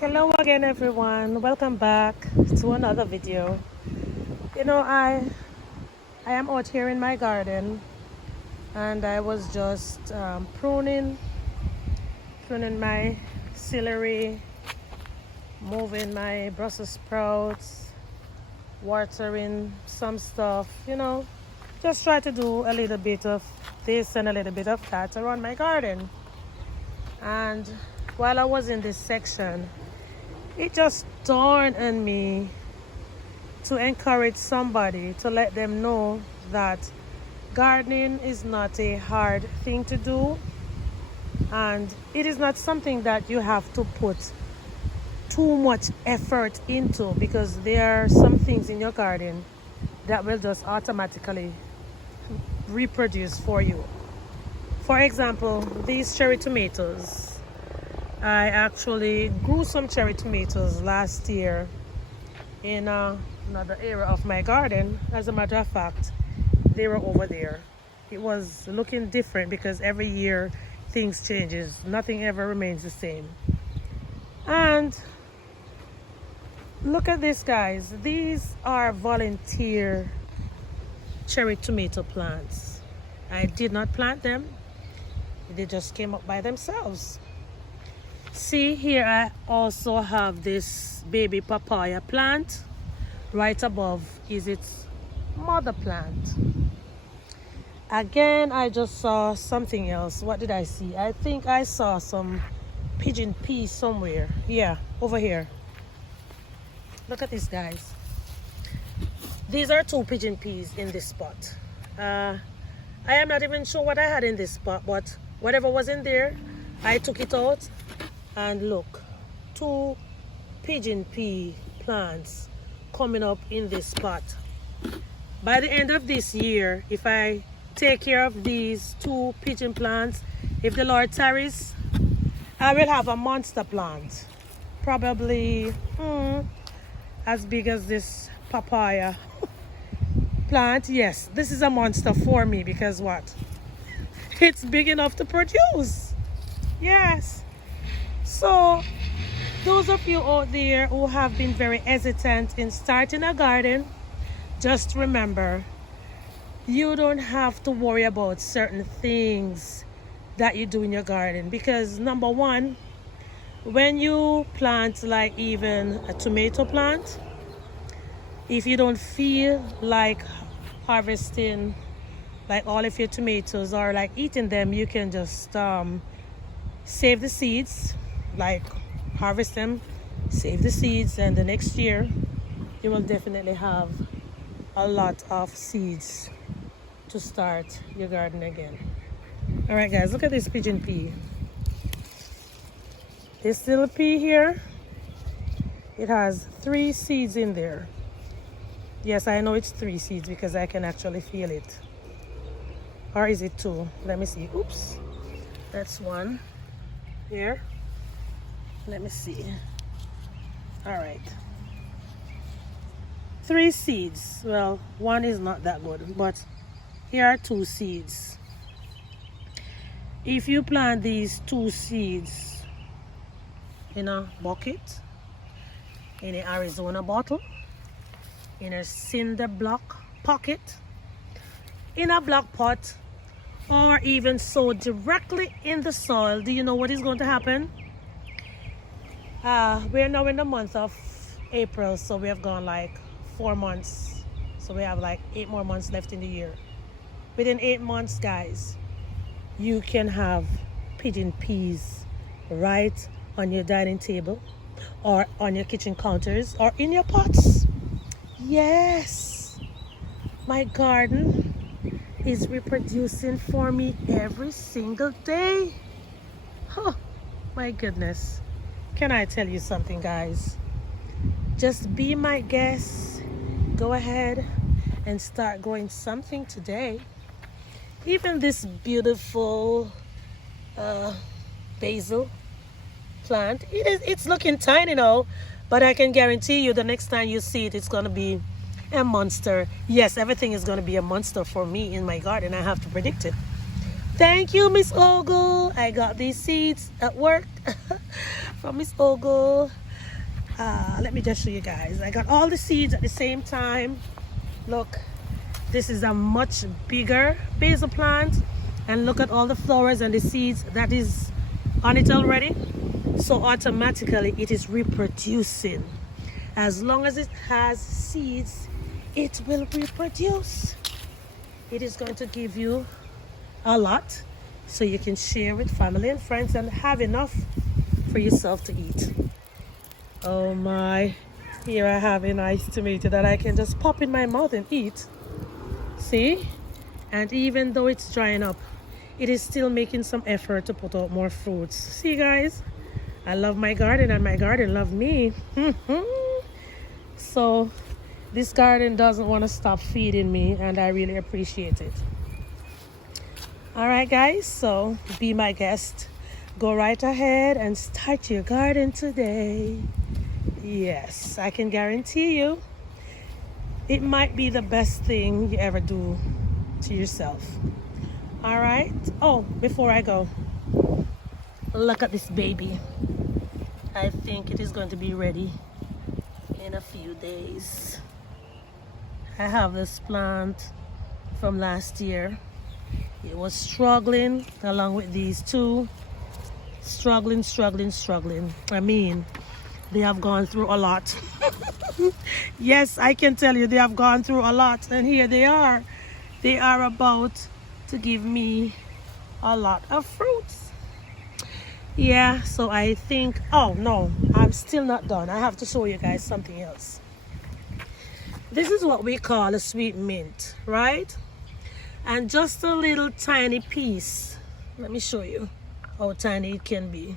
Hello again everyone, welcome back to another video. I am out here in my garden and I was just pruning my celery, moving my Brussels sprouts, watering some stuff, just try to do a little bit of this and a little bit of that around my garden. And while I was in this section, it just dawned on me to encourage somebody, to let them know that gardening is not a hard thing to do, and it is not something that you have to put too much effort into, because there are some things in your garden that will just automatically reproduce for you. For example, these cherry tomatoes. I actually grew some cherry tomatoes last year in another area of my garden. As a matter of fact, they were over there. It was looking different because every year things changes. Nothing ever remains the same. And look at this, guys. These are volunteer cherry tomato plants. I did not plant them. They just came up by themselves. See, here I also have this baby papaya plant. Right above is its mother plant. Again, I just saw something else. What did I see? I think I saw some pigeon peas somewhere. Yeah, over here. Look at this, guys. These are two pigeon peas in this spot. I am not even sure what I had in this spot, but whatever was in there, I took it out. And look, two pigeon pea plants coming up in this spot. By the end of this year, if I take care of these two pigeon plants, if the Lord tarries, I will have a monster plant. Probably as big as this papaya plant. Yes, this is a monster for me because what? It's big enough to produce. Yes. So, those of you out there who have been very hesitant in starting a garden, just remember, you don't have to worry about certain things that you do in your garden. Because number one, when you plant like even a tomato plant, if you don't feel like harvesting like all of your tomatoes or like eating them, you can just save the seeds, like harvest them, save the seeds, and the next year you will definitely have a lot of seeds to start your garden again. All right, guys, look at this pigeon pea. This little pea here, it has 3 seeds in there. Yes, I know it's 3 seeds because I can actually feel it. Or is it 2? Let me see. Oops, that's 1 here. Let me see. All right, 3 seeds. Well, 1 is not that good, but here are 2 seeds. If you plant these 2 seeds in a bucket, in an Arizona bottle, in a cinder block pocket, in a block pot, or even sow directly in the soil, do you know what is going to happen? We're now in the month of April, so we have gone like 4 months. So we have like 8 more months left in the year. Within 8 months, guys, you can have pigeon peas right on your dining table or on your kitchen counters or in your pots. Yes, my garden is reproducing for me every single day. Oh, my goodness. Can I tell you something, guys? Just be my guest. Go ahead and start growing something today. Even this beautiful basil plant, it's looking tiny now, but I can guarantee you the next time you see it, it's going to be a monster. Yes, everything is going to be a monster for me in my garden. I have to predict it. Thank you, Miss Ogle. I got these seeds at work from Miss Ogle. Let me just show you guys. I got all the seeds at the same time. Look, this is a much bigger basil plant, and look at all the flowers and the seeds that is on it already. So automatically it is reproducing. As long as it has seeds, it will reproduce. It is going to give you a lot so you can share with family and friends and have enough for yourself to eat. Oh my, here I have a nice tomato that I can just pop in my mouth and eat. See? And even though it's drying up, it is still making some effort to put out more fruits. See guys, I love my garden and my garden love me. So this garden doesn't want to stop feeding me, and I really appreciate it. All right guys, so be my guest. Go right ahead and start your garden today. Yes, I can guarantee you it might be the best thing you ever do to yourself. All right. Oh, before I go, look at this baby. I think it is going to be ready in a few days. I have this plant from last year. It was struggling along with these two. Struggling. I mean, they have gone through a lot. Yes, I can tell you they have gone through a lot, and here they are. They are about to give me a lot of fruits. Yeah, so I think, oh no, I'm still not done. I have to show you guys something else. This is what we call a sweet mint, right? And just a little tiny piece. Let me show you how tiny it can be.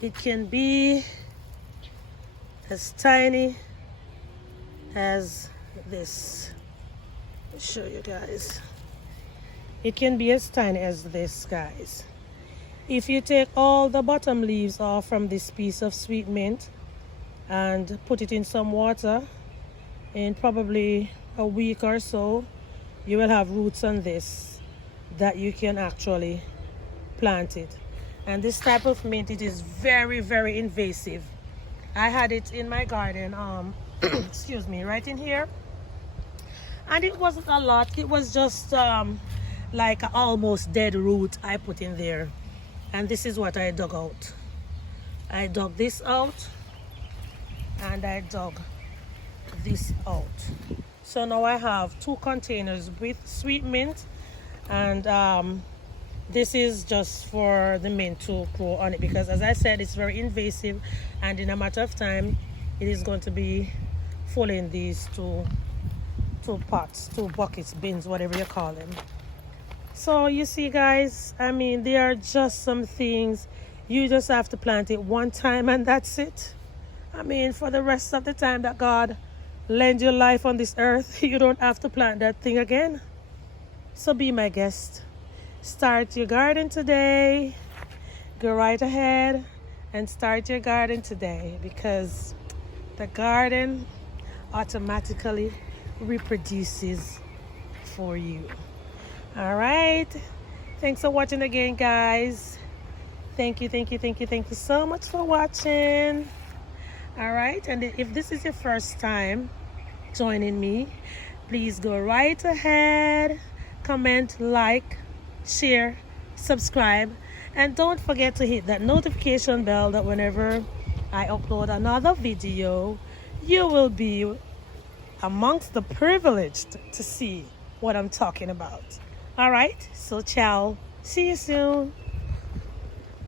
It can be as tiny as this. Let me show you guys. It can be as tiny as this, guys. If you take all the bottom leaves off from this piece of sweet mint and put it in some water, in probably a week or so, you will have roots on this that you can actually plant it. And this type of mint, it is very, very invasive. I had it in my garden, excuse me, right in here. And it wasn't a lot. It was just like an almost dead root I put in there. And this is what I dug out. I dug this out, and I dug this out. So now I have 2 containers with sweet mint, and this is just for the mint to grow on it, because as I said, it's very invasive, and in a matter of time it is going to be full in these two pots, 2 buckets, bins, whatever you call them. So you see guys, I mean, there are just some things you just have to plant it one time and that's it. I mean, for the rest of the time that God lends you life on this earth, you don't have to plant that thing again. So be my guest. Start your garden today. Go right ahead and start your garden today, because the garden automatically reproduces for you. All right, thanks for watching again, guys. Thank you so much for watching. All right, and if this is your first time joining me, please go right ahead, comment, like, share, subscribe, and don't forget to hit that notification bell that whenever I upload another video, you will be amongst the privileged to see what I'm talking about. All right, so ciao, see you soon.